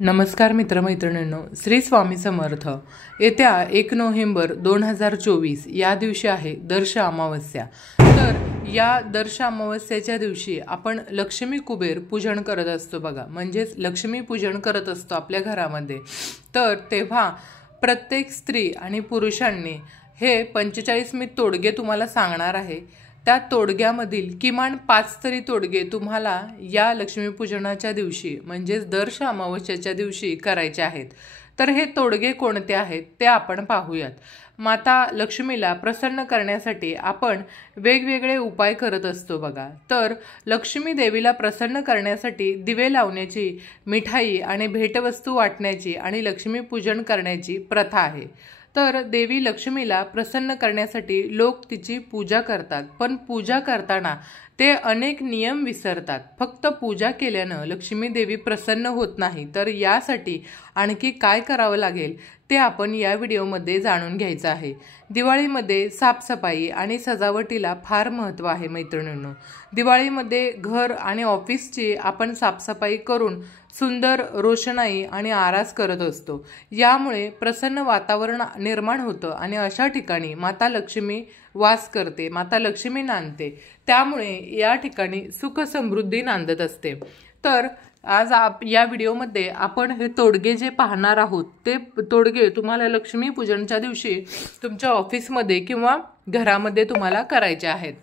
नमस्कार मित्रमैत्रिणींनो, श्री स्वामी समर्थ। येत्या 1 नोव्हेंबर 2024 या दिवशी आहे दर्श अमावस्या। तर या दर्श अमावस्याच्या दिवशी आपण लक्ष्मी कुबेर पूजन करत असतो बघा, म्हणजेच लक्ष्मी पूजन करत असतो आपल्या घरामध्ये। तर तेव्हा प्रत्येक स्त्री आणि पुरुषांनी हे 45 मी तोडगे तुम्हाला सांगणार आहे। त्या तोडग्यामधील किमान 5 तरी तोडगे तुम्हाला या लक्ष्मीपूजनाच्या दिवशी म्हणजेच दर्श अमावस्येच्या दिवशी करायचे आहेत। तर हे तोडगे कोणते आहेत ते आपण पाहूयात। माता लक्ष्मीला प्रसन्न करण्यासाठी आपण वेगवेगळे उपाय करत असतो बघा। तर लक्ष्मी देवीला प्रसन्न करण्यासाठी दिवे लावण्याची, मिठाई आणि भेटवस्तू वाटण्याची आणि लक्ष्मी पूजन करण्याची प्रथा आहे। तर देवी लक्ष्मीला प्रसन्न करण्यासाठी लोक तिची पूजा करतात, पण पूजा करताना ते अनेक नियम विसरतात। फक्त पूजा केल्यानं लक्ष्मी देवी प्रसन्न होत नाही, तर यासाठी आणखी काय करावं लागेल ते आपण या व्हिडिओमध्ये जाणून घ्यायचं आहे। दिवाळीमध्ये साफसफाई आणि सजावटीला फार महत्त्व आहे मैत्रिणींनो। दिवाळीमध्ये घर आणि ऑफिसची आपण साफसफाई करून सुंदर रोषणाई आणि आरास करत असतो। यामुळे प्रसन्न वातावरण निर्माण होतं आणि अशा ठिकाणी माता लक्ष्मी वास करते, माता लक्ष्मी नांदते। त्यामुळे या ठिकाणी सुख समृद्धी नांदत असते। तर आज या व्हिडिओमध्ये आपण हे तोडगे जे पाहणार आहोत ते तोडगे तुम्हाला लक्ष्मी पूजनच्या दिवशी तुमच्या ऑफिसमध्ये किंवा घरामध्ये तुम्हाला करायचे आहेत।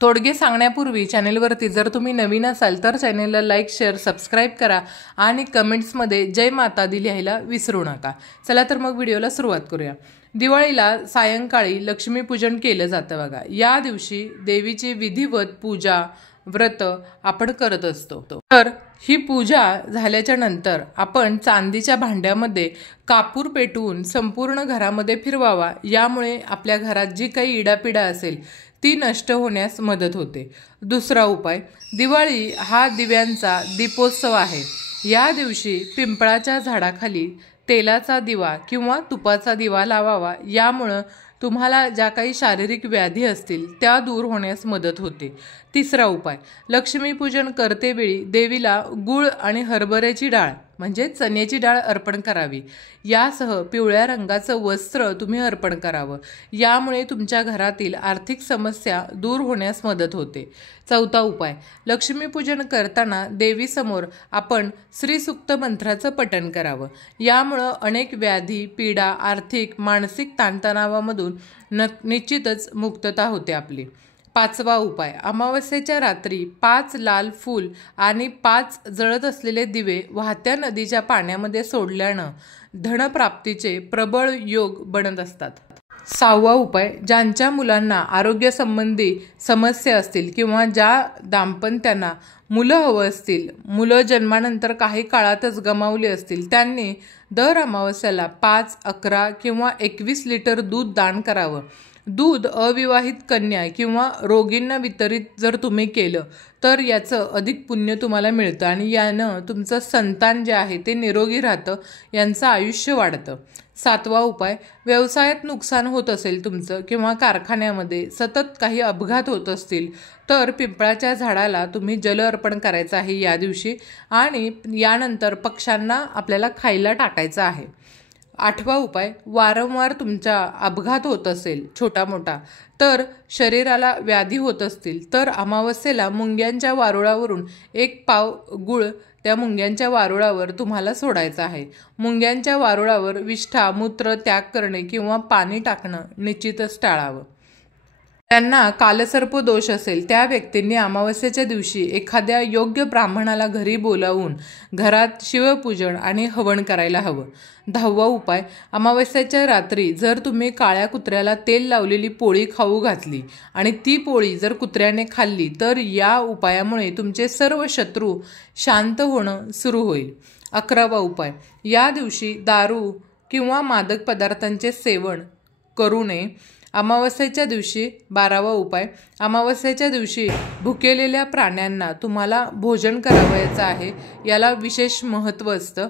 तोडगे सांगण्यापूर्वी चॅनेलवरती जर तुम्ही नवीन असाल तर चॅनेलला लाईक, शेअर, सबस्क्राईब करा आणि कमेंट्समध्ये जय माता दी लिहायला विसरू नका। चला तर मग व्हिडिओला सुरुवात करूया। दिवाळीला सायंकाळी लक्ष्मीपूजन केलं जातं बघा। या दिवशी देवीची विधिवत पूजा व्रत आपण करत असतो। तर ही पूजा झाल्याच्या नंतर आपण चांदीच्या भांड्यामध्ये कापूर पेटवून संपूर्ण घरामध्ये फिरवावा। यामुळे आपल्या घरात जी काही इडापिडा असेल ती नष्ट होण्यास मदत होते। दुसरा उपाय, दिवाळी हा दिव्यांचा दीपोत्सव आहे। या दिवशी पिंपळाच्या झाडाखाली तेलाचा दिवा किंवा तुपाचा दिवा लावावा। यामुळं तुम्हाला ज्या काही शारीरिक व्याधी असतील त्या दूर होण्यास मदत होते। तिसरा उपाय, लक्ष्मीपूजन करतेवेळी देवीला गूळ आणि हरभऱ्याची डाळ म्हणजे चण्याची डाळ अर्पण करावी। यासह पिवळ्या रंगाचं वस्त्र तुम्ही अर्पण करावं। यामुळे तुमच्या घरातील आर्थिक समस्या दूर होण्यास मदत होते। चौथा उपाय, लक्ष्मीपूजन करताना देवीसमोर आपण श्रीसूक्त मंत्राचं पठण करावं। यामुळं अनेक व्याधी, पीडा, आर्थिक, मानसिक ताणतणावामधून निश्चितच मुक्तता होते आपली। पाचवा उपाय, अमावस्येच्या रात्री 5 लाल फूल आणि 5 जळत असलेले दिवे वाहत्या नदीच्या पाण्यामध्ये सोडल्यानं धनप्राप्तीचे प्रबळ योग बनत असतात। सहावा उपाय, ज्यांच्या मुलांना आरोग्यसंबंधी समस्या असतील किंवा ज्या दाम्पत्यांना मुलं हवं असतील, मुलं जन्मानंतर काही काळातच गमावली असतील, त्यांनी दर अमावस्याला 5, 11 किंवा 21 लिटर दूध दान करावं। दूध अविवाहित कन्या किंवा रोगींना वितरित जर तुम्ही केलं तर याचं अधिक पुण्य तुम्हाला मिळतं आणि यानं तुमचं संतान जे आहे ते निरोगी राहतं, यांचं आयुष्य वाढतं। सातवा उपाय, व्यवसायात नुकसान होत असेल तुमचं किंवा कारखान्यामध्ये सतत काही अपघात होत असतील तर पिंपळाच्या झाडाला तुम्ही जल अर्पण करायचं आहे या दिवशी आणि यानंतर पक्ष्यांना आपल्याला खायला टाकायचं आहे। आठवा उपाय, वारंवार तुमचा अपघात होत असेल छोटा मोठा तर शरीराला व्याधी होत असतील तर अमावस्येला मुंग्यांच्या वारुळावरून 1 पाव गूळ त्या मुंग्यांच्या वारुळावर तुम्हाला सोडायचं आहे। मुंग्यांच्या वारुळावर विष्ठा, मूत्र त्याग करणे किंवा पाणी टाकणं निश्चितच टाळावं। त्यांना कालसर्प दोष असेल त्या व्यक्तींनी अमावस्येच्या दिवशी एखाद्या योग्य ब्राह्मणाला घरी बोलावून घरात शिवपूजन आणि हवन करायला हवं। 10वा उपाय, अमावस्येच्या रात्री जर तुम्ही काळ्या कुत्र्याला तेल लावलेली पोळी खाऊ घातली आणि ती पोळी जर कुत्र्याने खाल्ली तर या उपायामुळे तुमचे सर्व शत्रू शांत होणं सुरू होईल। 11वा उपाय, या दिवशी दारू किंवा मादक पदार्थांचे सेवन करू नये। अमावस्येच्या दिवशी 12वा उपाय, अमावस्येच्या दिवशी भुकेलेल्या प्राण्यांना तुम्हाला भोजन करावयाचं आहे, याला विशेष महत्त्व असतं।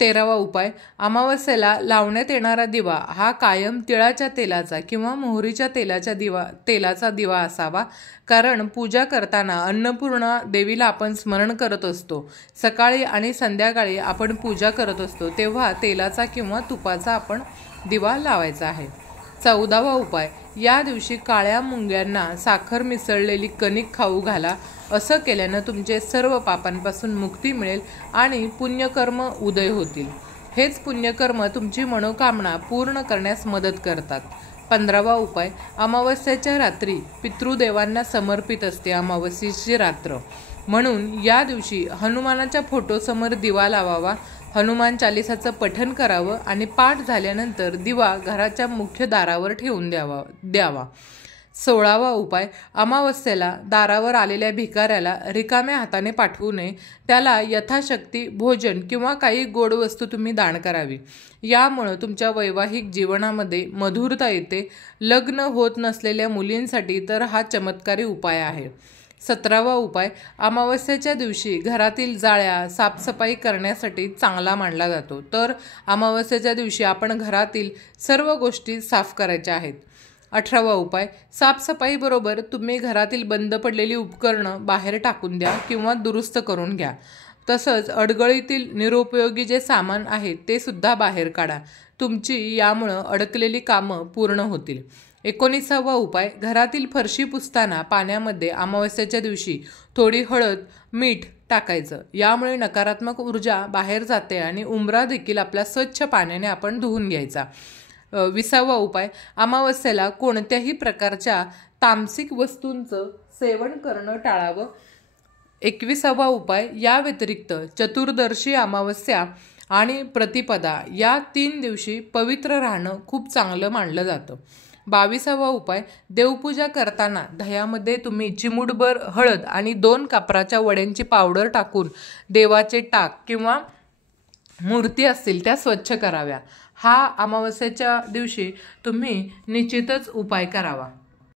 13वा उपाय, अमावस्येला लावण्यात येणारा दिवा हा कायम तिळाच्या तेलाचा किंवा मोहरीच्या तेलाचा दिवा असावा, कारण पूजा करताना अन्नपूर्णा देवीला आपण स्मरण करत असतो. सकाळी आणि संध्याकाळी आपण पूजा करत असतो तेव्हा तेलाचा किंवा तुपाचा आपण दिवा लावायचा आहे. 14वा उपाय, या दिवशी काळ्या मुंग्यांना साखर मिसळलेली कणिक खाऊ घाला. असं केल्यानं तुमचे सर्व पापांपासून मुक्ती मिळेल आणि पुण्यकर्म उदय होतील. हेच पुण्यकर्म तुमची मनोकामना पूर्ण करण्यास मदत करतात. 15वा उपाय, अमावस्येच्या रात्री पितृदेवांना समर्पित असते अमावस्येची रात्र, म्हणून या दिवशी हनुमानाच्या फोटोसमोर दिवा लावावा. हनुमान चालिसाचं पठण करावं आणि पाठ झाल्यानंतर दिवा घराच्या मुख्य दारावर ठेवून द्यावा. 16वा उपाय, अमावस्येला दारावर आलेल्या भिकाऱ्याला रिकाम्या हाताने पाठवू नये. त्याला यथाशक्ती भोजन किंवा काही गोड वस्तू तुम्ही दान करावी. यामुळं तुमच्या वैवाहिक जीवनामध्ये मधुरता येते. लग्न होत नसलेल्या मुलींसाठी तर हा चमत्कारी उपाय आहे. 17वा उपाय, अमावस्येच्या दिवशी घरातील जाळ्या साफसफाई करण्यासाठी चांगला मानला जातो. तर अमावस्येच्या दिवशी आपण घरातील सर्व गोष्टी साफ करायच्या आहेत. 18वा उपाय, साफसफाईबरोबर तुम्ही घरातील बंद पडलेली उपकरणं बाहेर टाकून द्या किंवा दुरुस्त करून घ्या. तसंच अडगळीतील निरुपयोगी जे सामान आहे ते सुद्धा बाहेर काढा. तुमची यामुळं अडकलेली कामं पूर्ण होतील. 19वा उपाय, घरातील फरशी पुसताना पाण्यामध्ये अमावस्येच्या दिवशी थोडी हळद, मीठ टाकायचं. यामुळे नकारात्मक ऊर्जा बाहेर जाते आणि उंबरा देखील आपला स्वच्छ पाण्याने आपण धुवून घ्यायचा. 20वा उपाय, अमावस्येला कोणत्याही प्रकारच्या तामसिक वस्तूंचं सेवन करणं टाळावं. 21वा उपाय, या व्यतिरिक्त चतुर्दशी अमावस्या आणि प्रतिपदा या 3 दिवशी पवित्र राहणं खूप चांगलं मानलं जातं. 22वा उपाय, देवपूजा करताना दह्यामध्ये तुम्ही चिमूटभर हळद आणि 2 कापराच्या वड्यांची पावडर टाकून देवाचे टाक किंवा मूर्ती असतील त्या स्वच्छ कराव्या. हा अमावस्येच्या दिवशी तुम्ही निश्चितच उपाय करावा.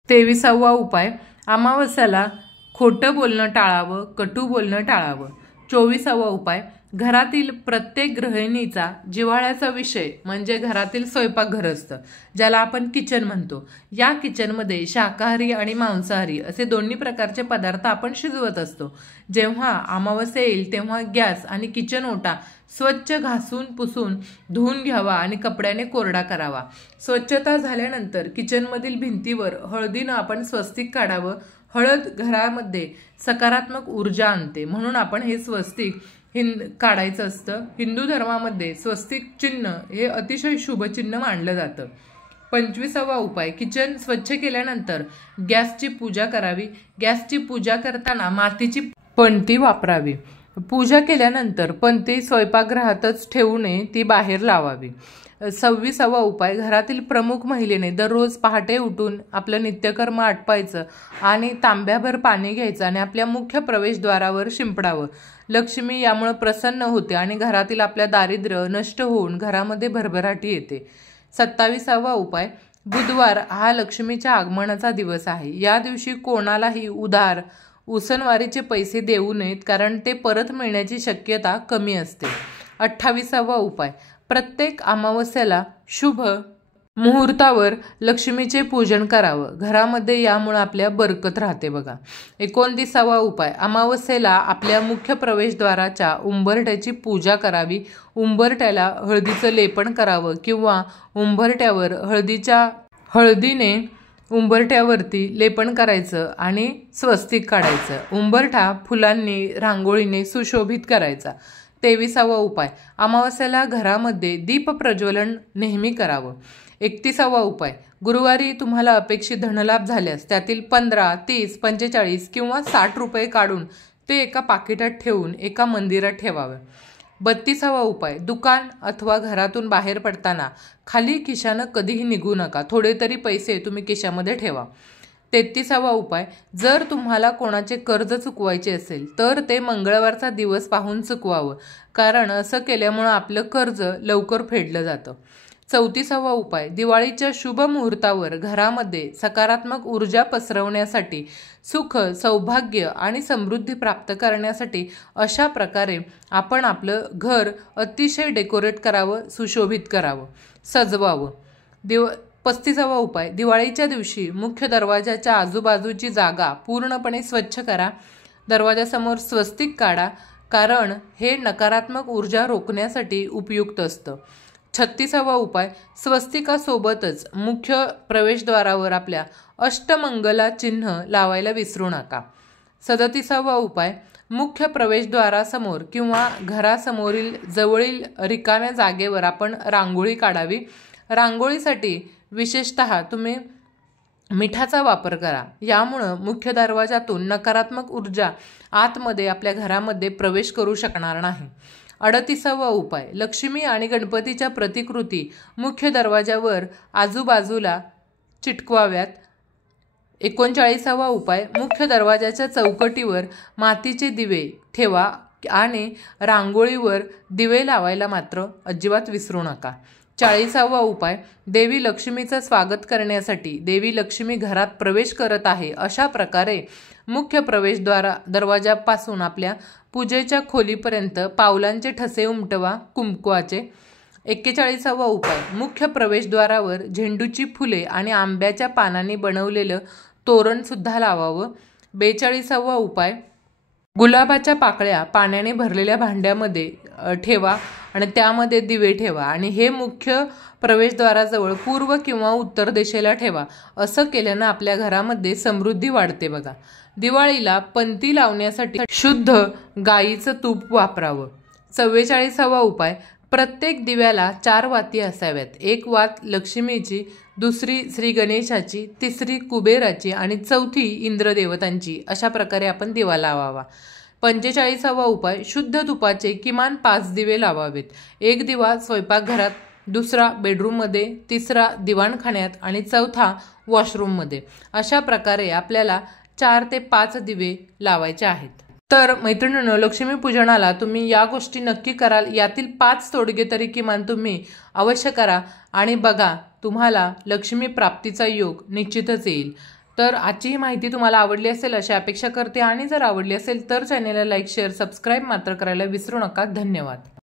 23वा उपाय, अमावस्येला खोटं बोलणं टाळावं, कटू बोलणं टाळावं. 24वा उपाय, घरातील प्रत्येक गृहिणीचा जिव्हाळ्याचा विषय म्हणजे घरातील स्वयंपाकघर असतं, ज्याला आपण किचन म्हणतो. या किचनमध्ये शाकाहारी आणि मांसाहारी असे दोन्ही प्रकारचे पदार्थ आपण शिजवत असतो. जेव्हा अमावस्या येईल तेव्हा गॅस आणि किचन ओटा स्वच्छ घासून पुसून धुवून घ्यावा आणि कपड्याने कोरडा करावा. स्वच्छता झाल्यानंतर किचनमधील भिंतीवर हळदीनं आपण स्वस्तिक काढावं. हळद घरामध्ये सकारात्मक ऊर्जा आणते, म्हणून आपण हे स्वस्तिक काढायचं असतं. हिंदू धर्मामध्ये स्वस्तिक चिन्ह हे अतिशय शुभचिन्ह मानलं जातं. 25वा उपाय, किचन स्वच्छ केल्यानंतर गॅसची पूजा करावी. गॅसची पूजा करताना मातीची पणती वापरावी. पूजा केल्यानंतर पणती स्वयंपाकगृहातच ठेवू नये, ती बाहेर लावावी. 26वा उपाय, घरातील प्रमुख महिलेने दररोज पहाटे उठून आपलं नित्यकर्म आटपायचं आणि तांब्याभर पाणी घ्यायचं आणि आपल्या मुख्य प्रवेशद्वारावर शिंपडावं. लक्ष्मी यामुळे प्रसन्न होते आणि घरातील आपल्या दारिद्र्य नष्ट होऊन घरामध्ये भरभराटी येते. 27वा उपाय, बुधवार हा लक्ष्मीच्या आगमनाचा दिवस आहे. या दिवशी कोणालाही उधार उसनवारीचे पैसे देऊ नयेत, कारण ते परत मिळण्याची शक्यता कमी असते. 28वा उपाय, प्रत्येक अमावस्येला शुभ मुहूर्तावर लक्ष्मीचे पूजन करावं. घरामध्ये यामुळे आपल्या बरकत राहते बघा. 29वा उपाय, अमावस्येला आपल्या मुख्य प्रवेशद्वाराच्या उंबरठ्याची पूजा करावी. उंबरठ्याला हळदीचं लेपन करावं किंवा उंबरठ्यावर हळदीने उंबरठ्यावरती लेपन करायचं आणि स्वस्तिक काढायचं. उंबरठा फुलांनी रांगोळीने सुशोभित करायचा. 23वा उपाय, अमावस्येला घरामध्ये दीप प्रज्वलन नेहमी करावं. 31वा उपाय, गुरुवारी तुम्हाला अपेक्षित धनलाभ झाल्यास त्यातील 15, 30, 45 किंवा 60 रुपये काढून ते एका पाकिटात ठेवून एका मंदिरात ठेवावे. 32वा उपाय, दुकान अथवा घरातून बाहेर पडताना खाली खिशानं कधीही निघू नका. थोडे तरी पैसे तुम्ही खिशामध्ये ठेवा. 33वा उपाय, जर तुम्हाला कोणाचे कर्ज चुकवायचे असेल तर ते मंगळवारचा दिवस पाहून चुकवावं, कारण असं केल्यामुळं आपलं कर्ज लवकर फेडलं जातं. 34वा उपाय, दिवाळीच्या शुभ मुहूर्तावर घरामध्ये सकारात्मक ऊर्जा पसरवण्यासाठी, सुख, सौभाग्य आणि समृद्धी प्राप्त करण्यासाठी अशा प्रकारे आपण आपलं घर अतिशय डेकोरेट करावं, सुशोभित करावं, सजवावं. 35वा उपाय, दिवाळीच्या दिवशी मुख्य दरवाजाच्या आजूबाजूची जागा पूर्णपणे स्वच्छ करा. दरवाजासमोर स्वस्तिक काढा, कारण हे नकारात्मक ऊर्जा रोखण्यासाठी उपयुक्त असतं. 36वा उपाय, स्वस्तिकासोबतच मुख्य प्रवेशद्वारावर आपल्या अष्टमंगला चिन्ह लावायला विसरू नका. 37वा उपाय, मुख्य प्रवेशद्वारासमोर किंवा घरासमोरील जवळील रिकाम्या जागेवर आपण रांगोळी काढावी. रांगोळीसाठी विशेषतः तुम्ही मिठाचा वापर करा. यामुळं मुख्य दरवाजातून नकारात्मक ऊर्जा आतमध्ये आपल्या घरामध्ये प्रवेश करू शकणार नाही. 38वा उपाय, लक्ष्मी आणि गणपतीच्या प्रतिकृती मुख्य दरवाजावर आजूबाजूला चिटकवाव्यात. 39वा उपाय, मुख्य दरवाजाच्या चौकटीवर मातीचे दिवे ठेवा आणि रांगोळीवर दिवे लावायला मात्र अजिबात विसरू नका. 40वा उपाय, देवी लक्ष्मीचं स्वागत करण्यासाठी देवी लक्ष्मी घरात प्रवेश करत आहे अशा प्रकारे मुख्य दरवाजापासून आपल्या पूजेच्या खोलीपर्यंत पावलांचे ठसे उमटवा कुंकवाचे. 41वा उपाय, मुख्य प्रवेशद्वारावर झेंडूची फुले आणि आंब्याच्या पानांनी बनवलेलं तोरणसुद्धा लावावं. 42वा उपाय, गुलाबाच्या पाकळ्या पाण्याने भरलेल्या भांड्यामध्ये ठेवा आणि त्यामध्ये दिवे ठेवा आणि हे मुख्य प्रवेशद्वाराजवळ पूर्व किंवा उत्तर दिशेला ठेवा. असं केल्यानं आपल्या घरामध्ये समृद्धी वाढते बघा. दिवाळीला पंती लावण्यासाठी शुद्ध गाईचं तूप वापरावं. 44वा उपाय, प्रत्येक दिव्याला 4 वाती असाव्यात. एक वात लक्ष्मीची, दुसरी श्री गणेशाची, तिसरी कुबेराची आणि चौथी इंद्रदेवतांची. अशा प्रकारे आपण दिवा लावावा. 45वा उपाय, शुद्ध तुपाचे किमान 5 दिवे लावावेत. एक दिवा स्वयंपाकघरात, दुसरा बेडरूममध्ये, तिसरा दिवाणखान्यात आणि चौथा वॉशरूममध्ये. अशा प्रकारे आपल्याला 4 ते 5 दिवे लावायचे आहेत. तर मैत्रिणींनो, लक्ष्मीपूजनाला तुम्ही या गोष्टी नक्की कराल. यातील 5 तोडगे तरी किमान तुम्ही अवश्य करा आणि बघा, तुम्हाला लक्ष्मी प्राप्तीचा योग निश्चितच येईल. तर आजची ही माहिती तुम्हाला आवडली असेल अशी अपेक्षा करते आणि जर आवडली असेल तर चॅनेलला लाईक, शेअर, सबस्क्राईब मात्र करायला विसरू नका. धन्यवाद.